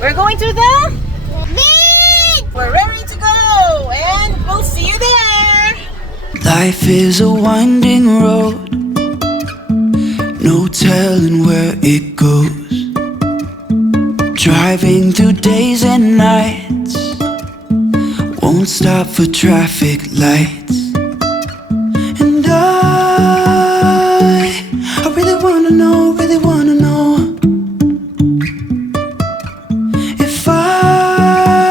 We're going to the beach! We're ready to go and we'll see you there! Life is a winding road, no telling where it goes. Driving through days and nights, won't stop for traffic lights. And I really wanna know, if I'll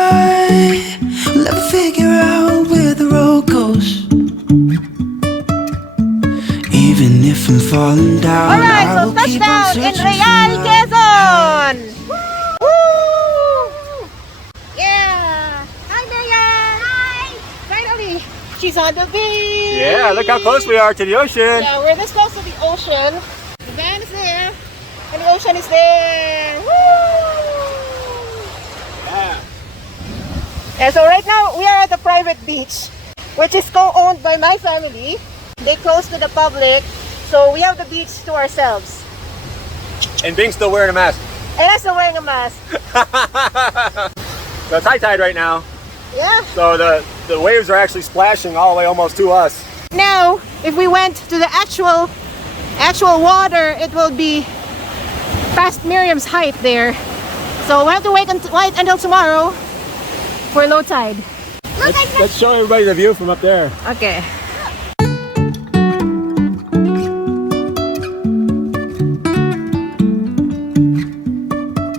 ever figure out where the road goes. Even if I'm falling down, alright, I so will keep on touchdown in searching Real, for my Quezon! Woo! Yeah! Hi, Miriam! Hi! Finally, she's on the beach! Yeah, look how close we are to the ocean. Yeah, we're this close to the ocean. The van is there, and the ocean is there. Woo! Yeah. Yeah, so right now we are at the private beach, which is co-owned by my family. They close to the public, so we have the beach to ourselves. And Bing's still wearing a mask. And I'm still wearing a mask. So it's high tide right now. Yeah. So the waves are actually splashing all the way almost to us. Now, if we went to the actual water, it will be past Miriam's height there. So we have to wait until tomorrow for low tide. Let's show everybody the view from up there. Okay.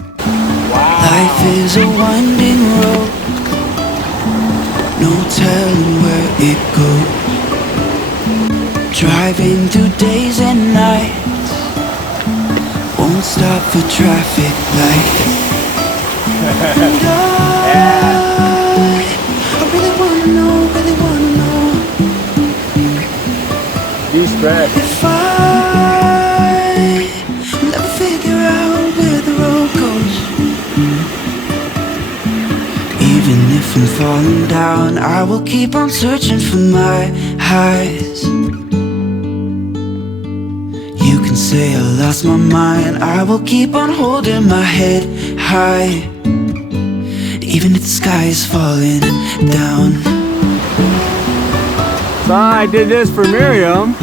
Life is a winding road, no telling where it goes. Driving through days and nights, won't stop for traffic lights. And I really wanna know, Be stressed. if I'll ever figure out where the road goes. Even if I'm falling down, I will keep on searching for my highs. You can say I lost my mind, I will keep on holding my head high. Even if the sky is falling down. So I did this for Miriam,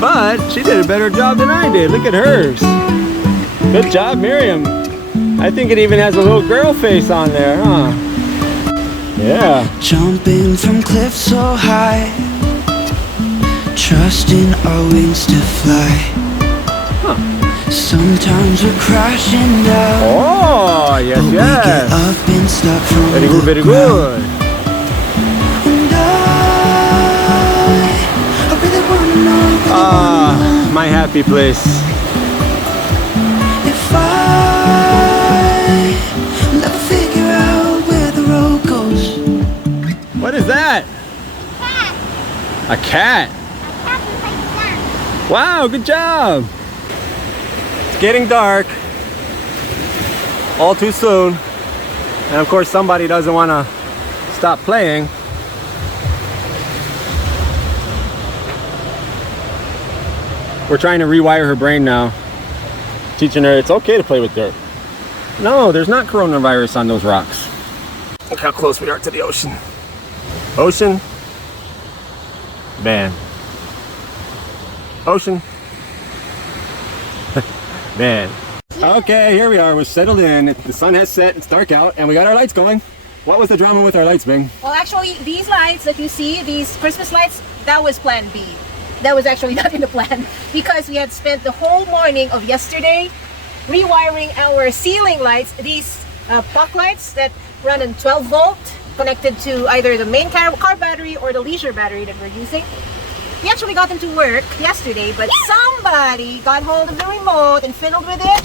but she did a better job than I did. Look at hers. Good job, Miriam. I think it even has a little girl face on there, huh? Yeah. Jumping from cliffs so high, trusting our wings to fly. Sometimes we're crashing down. Oh, yes, but we get yes. up and start from Very good, the very ground. good. And I really wanna know, Ah, my happy place. if I'll ever figure out where the road goes. What is that? A cat. Wow, good job. It's getting dark. All too soon. And of course somebody doesn't want to stop playing. We're trying to rewire her brain now. Teaching her it's okay to play with dirt. No, there's not coronavirus on those rocks. Look how close we are to the ocean. Ocean. Van. Ocean. Van. Okay, here we are. We're settled in. The sun has set. It's dark out, and we got our lights going. What was the drama with our lights, Bing? Well, actually, these lights that you see, these Christmas lights, that was plan B. That was actually not in the plan because we had spent the whole morning of yesterday rewiring our ceiling lights, these puck lights that run on 12 volt, connected to either the main car battery or the leisure battery that we're using. We actually got them to work yesterday, but somebody got hold of the remote and fiddled with it.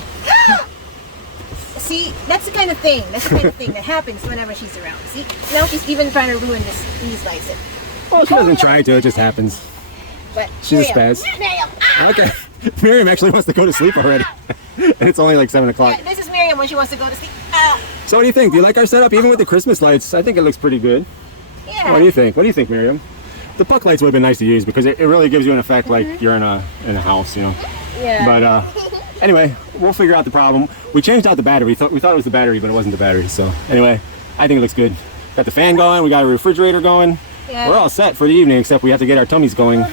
See, that's the kind of thing. That's the kind of thing that happens whenever she's around. See, now she's even trying to ruin these lights. Well, she doesn't try to. It just happens. But She's a spaz. Miriam. Okay. Miriam actually wants to go to sleep already. And it's only like 7 o'clock. Yeah, this is Miriam when she wants to go to sleep. So what do you think? Do you like our setup? Even with the Christmas lights, I think it looks pretty good. Yeah. What do you think? What do you think, Miriam? The puck lights would have been nice to use because it really gives you an effect like you're in a house, you know. Yeah. But Anyway, we'll figure out the problem. We changed out the battery. We thought it was the battery, but it wasn't the battery. So anyway, I think it looks good. Got the fan going. We got a refrigerator going. Yeah. We're all set for the evening, except we have to get our tummies going.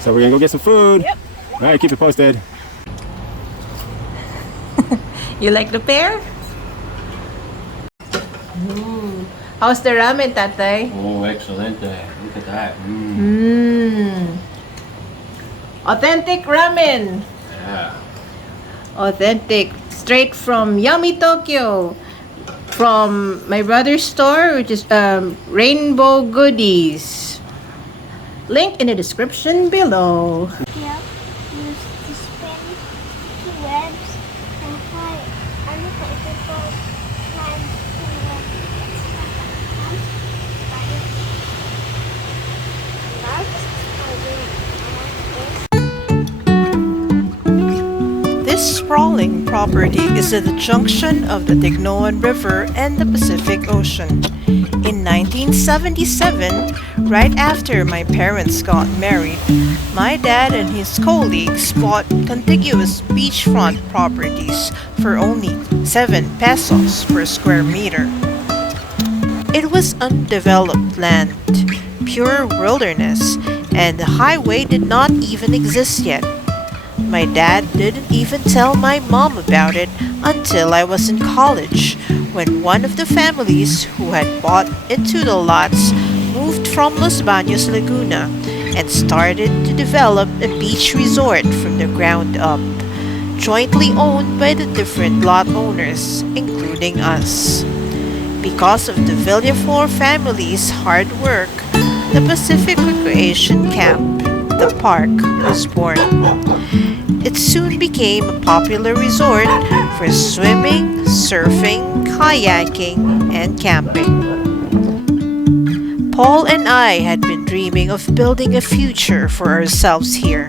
So we're gonna go get some food. Yep. All right, keep it posted. You like the pear? How's the ramen, Tatay? Oh, excellent. Look at that. Authentic ramen. Yeah. Authentic. Straight from Yummy Tokyo. From my brother's store, which is Rainbow Goodies. Link in the description below. Yep. Use to spin two webs and fly unpredictable plans This sprawling property is at the junction of the Tignoan River and the Pacific Ocean. In 1977, right after my parents got married, my dad and his colleagues bought contiguous beachfront properties for only 7 pesos per square meter. It was undeveloped land, pure wilderness, and the highway did not even exist yet. My dad didn't even tell my mom about it until I was in college, when one of the families who had bought into the lots moved from Los Baños, Laguna, and started to develop a beach resort from the ground up, jointly owned by the different lot owners, including us. Because of the Villaflor family's hard work, the Pacific Recreation Kamp, the park, was born. It soon became a popular resort for swimming, surfing, kayaking, and camping. Paul and I had been dreaming of building a future for ourselves here.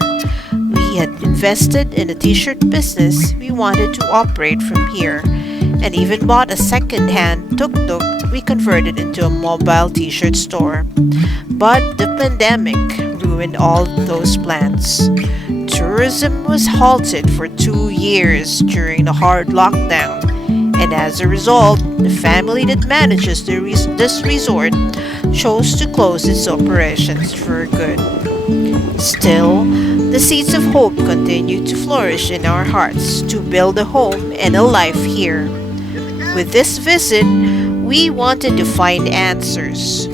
We had invested in a t-shirt business we wanted to operate from here, and even bought a second-hand tuk-tuk we converted into a mobile t-shirt store. But the pandemic ruined all those plans. Tourism was halted for 2 years during the hard lockdown, and as a result, the family that manages this resort chose to close its operations for good. Still, the seeds of hope continue to flourish in our hearts to build a home and a life here. With this visit, we wanted to find answers.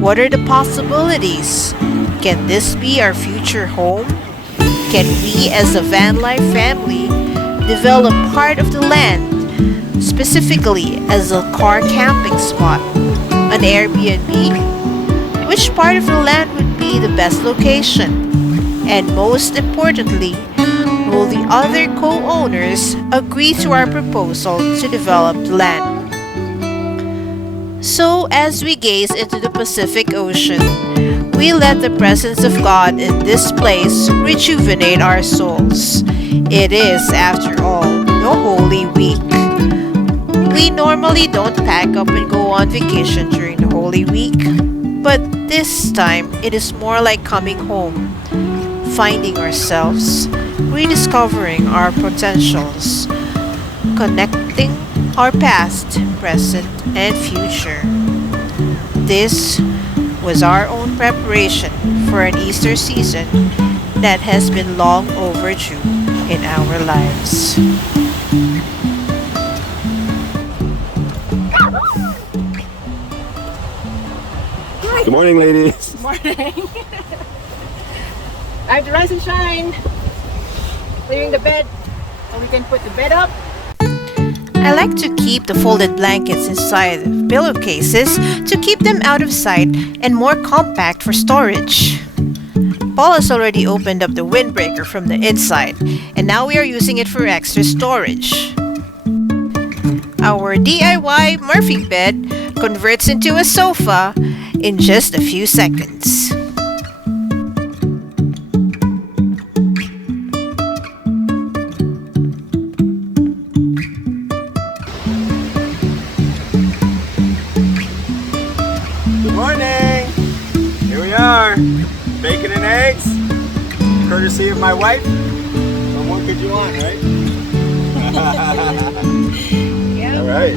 What are the possibilities? Can this be our future home? Can we as a Vanlife family develop part of the land, specifically as a car camping spot, an Airbnb? Which part of the land would be the best location? And most importantly, will the other co-owners agree to our proposal to develop the land? So as we gaze into the Pacific Ocean, we let the presence of God in this place rejuvenate our souls. It is, after all, the Holy Week. We normally don't pack up and go on vacation during the Holy Week, but this time it is more like coming home, finding ourselves, rediscovering our potentials, connecting our past, present, and future. This was our own preparation for an Easter season that has been long overdue in our lives. Good morning, ladies. Morning. I have to rise and shine. Clearing the bed so we can put the bed up. I like to keep the folded blankets inside the pillowcases to keep them out of sight and more compact for storage. Paul has already opened up the windbreaker from the inside, and now we are using it for extra storage. Our DIY Murphy bed converts into a sofa in just a few seconds. Good morning. Here we are. Bacon and eggs, courtesy of my wife. What more could you want, right? Yeah. All right.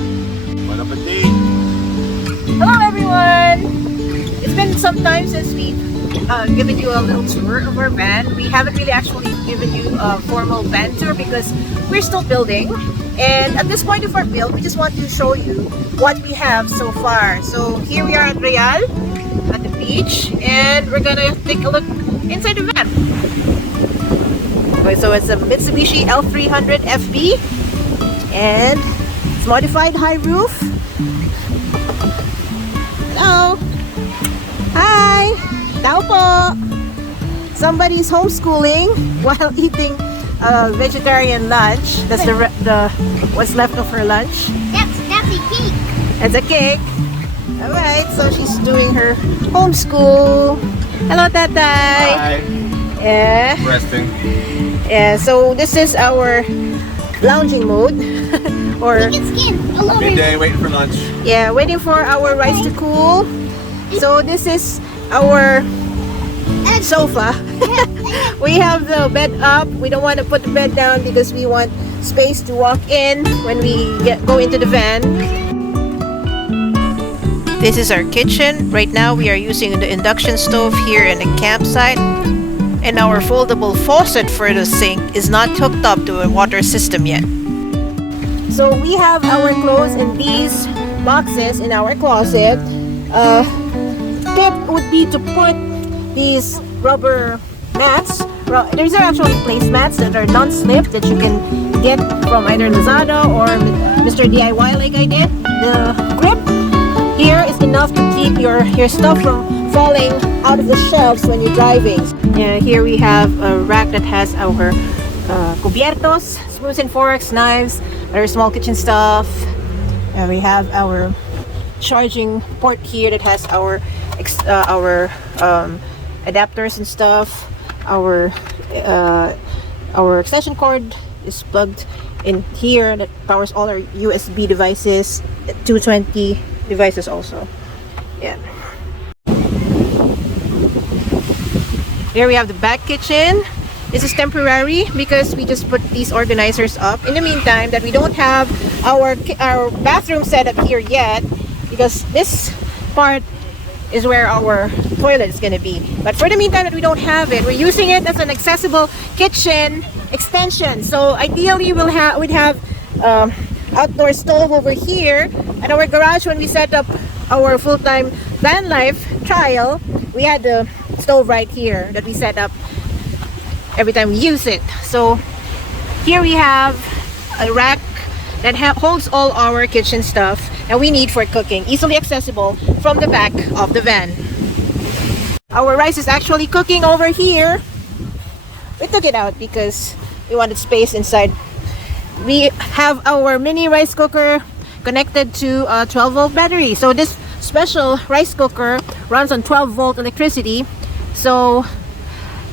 Bon appetit. Hello everyone! It's been some time since we've given you a little tour of our van. We haven't really actually given you a formal van tour because we're still building. And at this point of our build, we just want to show you what we have so far. So here we are at Real, at the beach, and we're gonna take a look inside the van. Okay, so it's a Mitsubishi L300 FB, and it's modified high roof. Hello! Hi! Tao po! Somebody's homeschooling while eating a vegetarian lunch. That's the what's left of her lunch. That's a cake. It's a cake. All right, so she's doing her homeschool. Hello, Tatay. Hi. Yeah. Resting. Yeah. So this is our lounging mode, or Look at skin all over. Midday, waiting for lunch. yeah, waiting for our rice to cool. So this is our sofa. We have the bed up. We don't want to put the bed down because we want space to walk in when we go into the van. This is our kitchen. Right now we are using the induction stove here in the campsite, and our foldable faucet for the sink is not hooked up to a water system yet. So we have our clothes in these boxes in our closet. Tip would be to put these rubber mats. These are actually placemats that are non-slip that you can get from either Lazada or Mr. DIY like I did. The grip here is enough to keep your stuff from falling out of the shelves when you're driving. Yeah, here we have a rack that has our cubiertos, spoons and forks, knives, other small kitchen stuff. And we have our charging port here that has our adapters and stuff. Our extension cord is plugged in here that powers all our USB devices, 220 devices also. Yeah. Here we have the back kitchen. This is temporary because we just put these organizers up. In the meantime, that we don't have our bathroom set up here yet, because this part is where our toilet is going to be. But for the meantime that we don't have it, we're using it as an accessible kitchen extension. So ideally we'd have outdoor stove over here. At our garage, when we set up our full-time Vanlife trial, we had the stove right here that we set up every time we use it. So here we have a rack that holds all our kitchen stuff that we need for cooking, easily accessible from the back of the van. Our rice is actually cooking over here. We took it out because we wanted space inside. We have our mini rice cooker connected to a 12-volt battery. So this special rice cooker runs on 12-volt electricity. So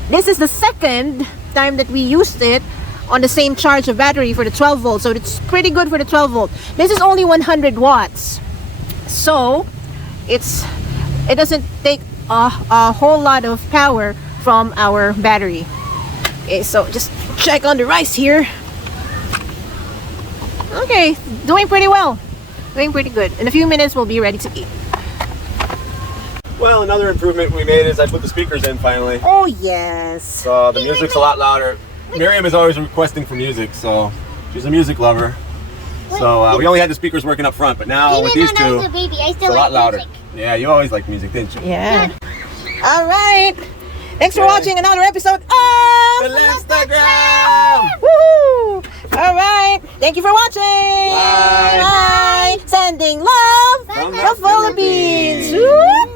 this is the second time that we used it on the same charge of battery for the 12 volt, so it's pretty good for the 12 volt. This is only 100 watts, so it doesn't take a whole lot of power from our battery. Okay, so just check on the rice here. Okay, doing pretty well, doing pretty good. In a few minutes we'll be ready to eat. Well, another improvement we made is I put the speakers in finally. Oh yes, So the music's a lot louder. Miriam is always requesting for music, so she's a music lover. So we only had the speakers working up front, but now with these two, I was a baby, I it's still a lot like louder. music. Yeah, you always liked music, didn't you? yeah. All right, thanks for Okay. watching another episode of FilAmstagram! Woo! All right. Thank you for watching. Bye. Bye. Sending love From from the the Philippines. Philippines. Woo!